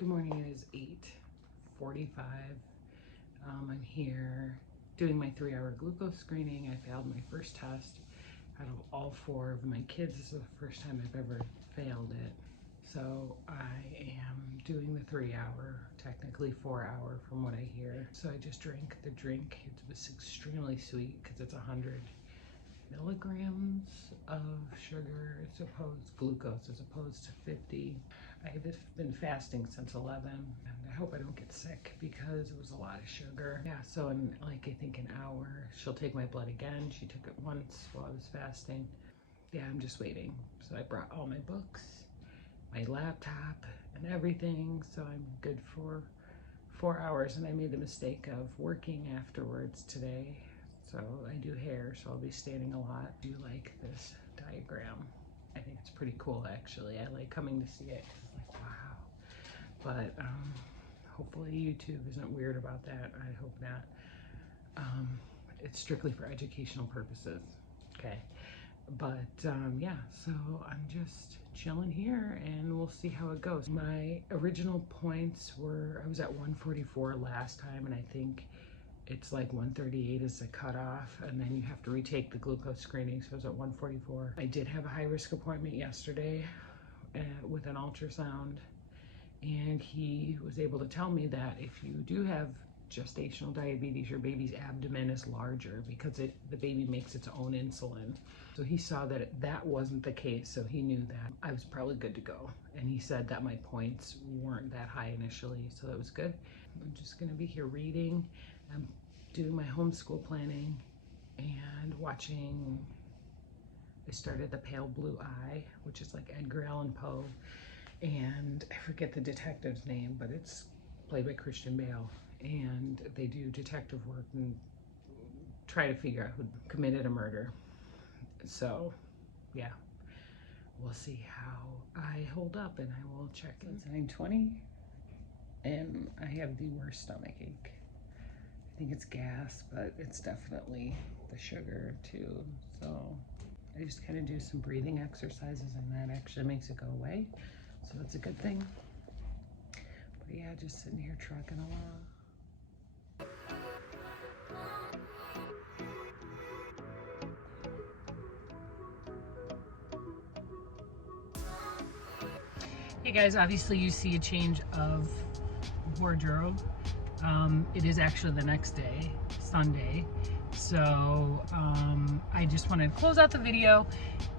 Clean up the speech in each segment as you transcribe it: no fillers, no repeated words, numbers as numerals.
Good morning, it is 8:45. I'm here doing my 3-hour glucose screening. I failed my first test. Out of all 4 of my kids, this is the first time I've ever failed it. So I am doing the 3-hour, technically 4-hour from what I hear. So I just drank the drink. It was extremely sweet because it's 100 milligrams of sugar glucose as opposed to 50. I've been fasting since 11 and I hope I don't get sick because it was a lot of sugar. Yeah, so in like I think an hour she'll take my blood again. She took it once while I was fasting. Yeah, I'm just waiting. So I brought all my books, my laptop and everything, so I'm good for 4 hours. And I made the mistake of working afterwards today. So I do hair, so I'll be standing a lot. I do like this diagram. I think it's pretty cool, actually. I like coming to see it. It's like, wow. But hopefully YouTube isn't weird about that. I hope not. It's strictly for educational purposes. Okay. But yeah, so I'm just chilling here and we'll see how it goes. My original points were, I was at 144 last time, and I think it's like 138 is the cutoff, and then you have to retake the glucose screening, so I was at 144. I did have a high-risk appointment yesterday with an ultrasound, and he was able to tell me that if you do have gestational diabetes, your baby's abdomen is larger because the baby makes its own insulin. So he saw that that wasn't the case, so he knew that I was probably good to go. And he said that my points weren't that high initially, so that was good. I'm just gonna be here reading. I'm doing my homeschool planning and watching. I started The Pale Blue Eye, which is like Edgar Allan Poe, and I forget the detective's name, but it's played by Christian Bale, and they do detective work and try to figure out who committed a murder. So yeah, we'll see how I hold up, and I will check in. It's 9:20 and I have the worst stomach ache. I think it's gas, but it's definitely the sugar too. So I just kind of do some breathing exercises and that actually makes it go away. So that's a good thing. But yeah, just sitting here trucking along. Hey guys, obviously you see a change of wardrobe. It is actually the next day, Sunday. So I just wanted to close out the video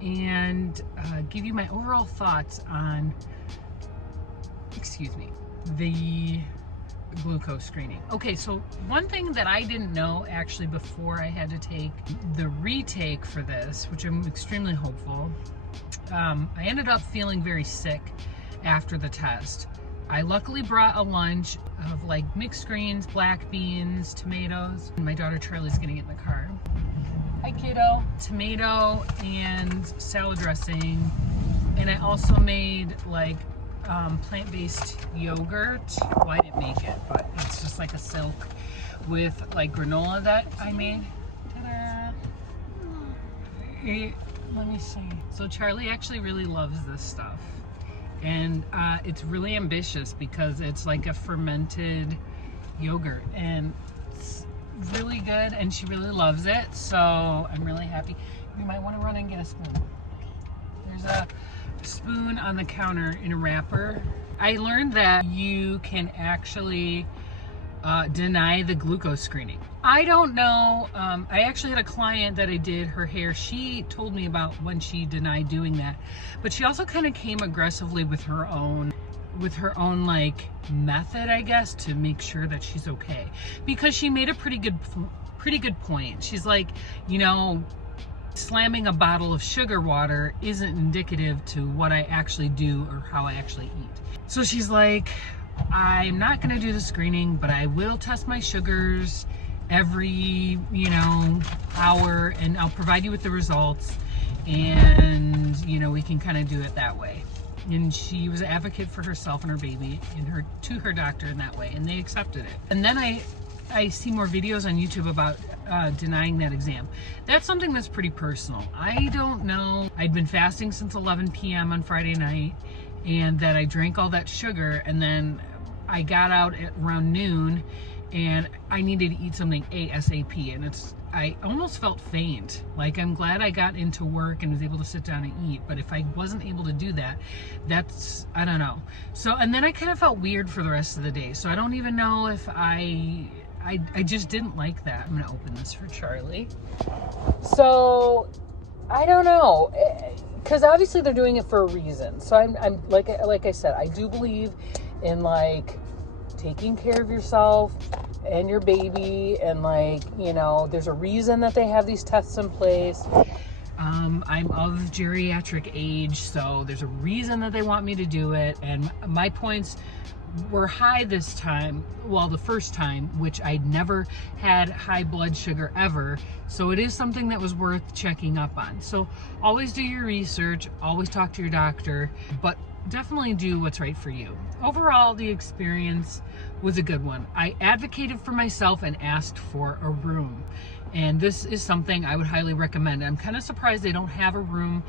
and give you my overall thoughts on, the glucose screening. Okay, so one thing that I didn't know actually before I had to take the retake for this, which I'm extremely hopeful, I ended up feeling very sick after the test. I luckily brought a lunch of like mixed greens, black beans, tomatoes. And my daughter Charlie's gonna get in the car. Hi kiddo. Tomato and salad dressing. And I also made like plant-based yogurt. Well, I didn't make it, but it's just like a silk with like granola that I made. Ta-da! Let me see. So Charlie actually really loves this stuff. And it's really ambitious because it's like a fermented yogurt and it's really good and she really loves it. So I'm really happy. You might want to run and get a spoon. There's a spoon on the counter in a wrapper. I learned that you can actually deny the glucose screening. I don't know. I actually had a client that I did her hair. She told me about when she denied doing that, but she also kind of came aggressively with her own like method, I guess, to make sure that she's okay, because she made a pretty good point. She's like, you know, slamming a bottle of sugar water isn't indicative to what I actually do or how I actually eat. So she's like, I'm not going to do the screening, but I will test my sugars every, hour, and I'll provide you with the results, and, we can kind of do it that way. And she was an advocate for herself and her baby and to her doctor in that way, and they accepted it. And then I see more videos on YouTube about denying that exam. That's something that's pretty personal. I don't know. I'd been fasting since 11 p.m. on Friday night, and that I drank all that sugar, and then I got out at around noon and I needed to eat something ASAP, and I almost felt faint. Like, I'm glad I got into work and was able to sit down and eat, but if I wasn't able to do that, I don't know. So, and then I kind of felt weird for the rest of the day. So I don't even know if I just didn't like that. I'm gonna open this for Charlie. So, I don't know, because obviously they're doing it for a reason. So I'm like I said, I do believe in like taking care of yourself and your baby, and like, you know, there's a reason that they have these tests in place. I'm of geriatric age, so there's a reason that they want me to do it, and my points were high this time. Well, the first time, which I'd never had high blood sugar ever, so it is something that was worth checking up on. So always do your research, always talk to your doctor, but definitely do what's right for you. Overall, the experience was a good one. I advocated for myself and asked for a room, and this is something I would highly recommend. I'm kind of surprised they don't have a room.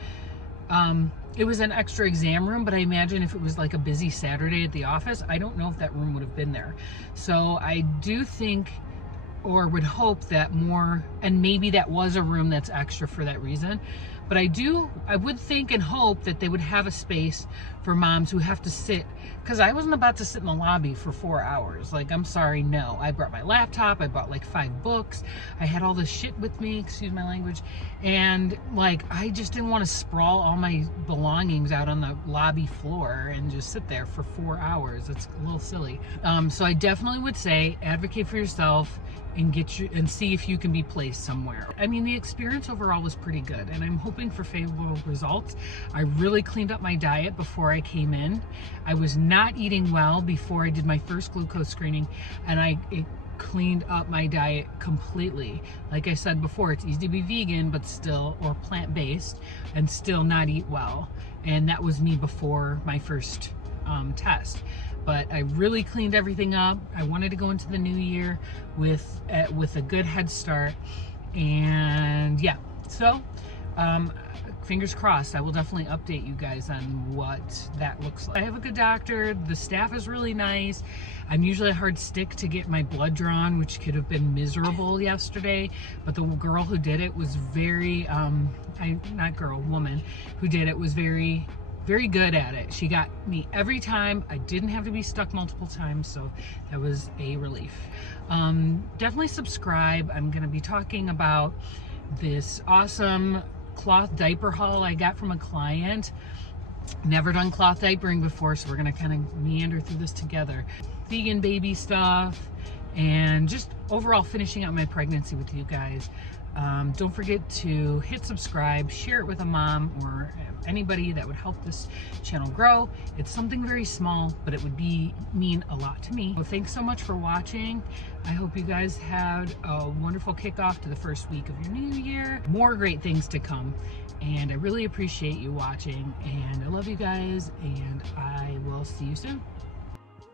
It was an extra exam room, but I imagine if it was like a busy Saturday at the office, I don't know if that room would have been there. So I do think, or would hope, that more, and maybe that was a room that's extra for that reason, but I would think and hope that they would have a space for moms who have to sit, because I wasn't about to sit in the lobby for 4 hours. Like, I'm sorry, no. I brought my laptop, I bought like 5 books, I had all this shit with me, excuse my language, and like, I just didn't want to sprawl all my belongings out on the lobby floor and just sit there for 4 hours. It's a little silly. So I definitely would say advocate for yourself and see if you can be placed somewhere. I mean, the experience overall was pretty good, and I'm hoping for favorable results. I really cleaned up my diet before I came in. I was not eating well before I did my first glucose screening, and it cleaned up my diet completely. Like I said before, it's easy to be vegan, but still, or plant-based, and still not eat well. And that was me before my first test. But I really cleaned everything up. I wanted to go into the new year with a good head start, and yeah, so fingers crossed. I will definitely update you guys on what that looks like. I have a good doctor. The staff is really nice. I'm usually a hard stick to get my blood drawn, which could have been miserable yesterday, but the girl who did it was very woman who did it was very good at it. She got me every time. I didn't have to be stuck multiple times, so that was a relief. Definitely subscribe. I'm going to be talking about this awesome cloth diaper haul I got from a client. Never done cloth diapering before, so we're going to kind of meander through this together. Vegan baby stuff, and just overall finishing out my pregnancy with you guys. Don't forget to hit subscribe, share it with a mom or anybody that would help this channel grow. It's something very small, but it would mean a lot to me. So thanks so much for watching. I hope you guys had a wonderful kickoff to the first week of your new year. More great things to come, and I really appreciate you watching, and I love you guys, and I will see you soon.